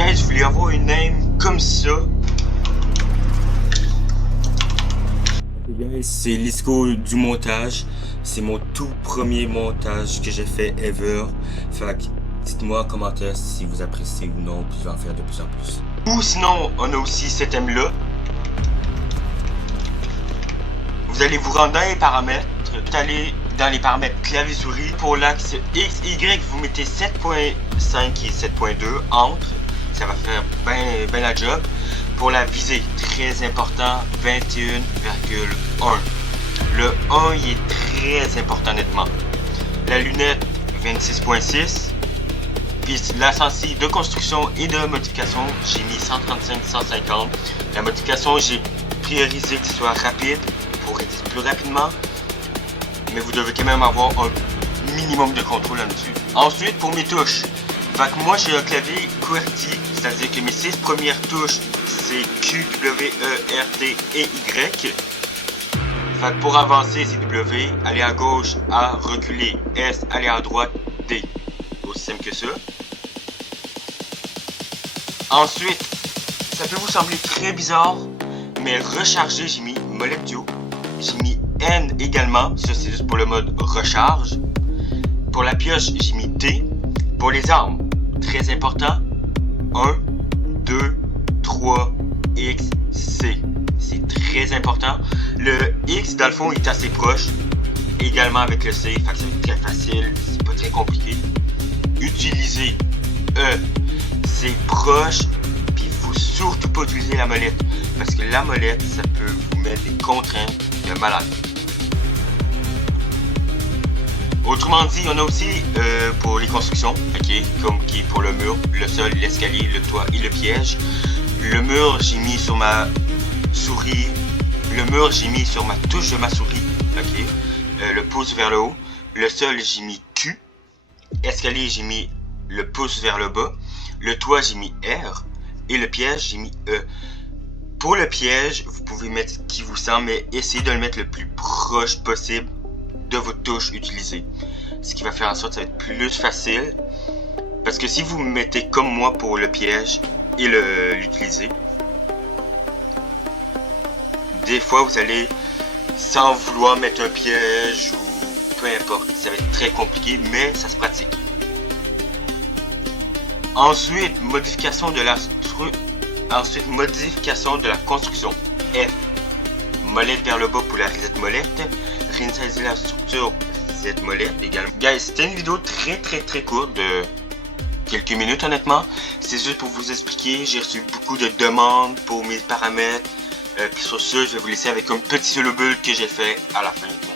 guys, je voulais avoir une name comme ça. Okay, guys, c'est Lisco du montage. C'est mon tout premier montage que j'ai fait ever. Fait que dites-moi en commentaire si vous appréciez ou non, puis je vais en faire de plus en plus. Ou sinon, on a aussi cet thème-là. Vous allez vous rendre dans les paramètres. Vous allez dans les paramètres clavier souris. Pour l'axe X, Y, vous mettez 7.5 et 7.2 entre. Ça va faire bien la job. Pour la visée, très important, 21,1. Le 1 il est très important nettement. La lunette, 26.6. Puis la sensi de construction et de modification, j'ai mis 135-150. La modification, j'ai priorisé que ce soit rapide pour éditer plus rapidement. Mais vous devez quand même avoir un minimum de contrôle là-dessus. Ensuite, pour mes touches. Fait que moi, j'ai un clavier QWERTY, c'est-à-dire que mes 6 premières touches, c'est Q, W, E, R, T et Y. Fait que pour avancer, c'est W, aller à gauche, A, reculer, S, aller à droite, D. Aussi simple que ça. Ensuite, ça peut vous sembler très bizarre, mais recharger, j'ai mis molette duo. J'ai mis N également, ça c'est juste pour le mode recharge. Pour la pioche, j'ai mis T. Pour les armes, très important, 1, 2, 3, X, C. C'est très important. Le X, dans le fond, est assez proche. Également avec le C, fait que ça va être très facile, c'est pas très compliqué. Utiliser E, c'est proche, puis il faut surtout pas utiliser la molette. Parce que la molette, ça peut vous mettre des contraintes de malade. Autrement dit, on a aussi pour les constructions, ok, comme qui est pour le mur, le sol, l'escalier, le toit et le piège. Le mur, j'ai mis sur ma souris. Le mur, j'ai mis sur ma touche de ma souris, ok. Le pouce vers le haut. Le sol, j'ai mis Q. Escalier, j'ai mis le pouce vers le bas. Le toit, j'ai mis R. Et le piège, j'ai mis E. Pour le piège, vous pouvez mettre ce qui vous semble, mais essayez de le mettre le plus proche possible de votre touche utilisée. Ce qui va faire en sorte que ça va être plus facile. Parce que si vous me mettez comme moi pour le piège et l'utiliser, des fois vous allez sans vouloir mettre un piège ou peu importe. Ça va être très compliqué, mais ça se pratique. Ensuite, modification de la construction. F. Molette vers le bas pour la reset molette. Réinitialiser la structure, reset molette également. Guys, c'était une vidéo très courte de quelques minutes honnêtement. C'est juste pour vous expliquer. J'ai reçu beaucoup de demandes pour mes paramètres. Puis sur ce, je vais vous laisser avec un petit solo build que j'ai fait à la fin. Bon.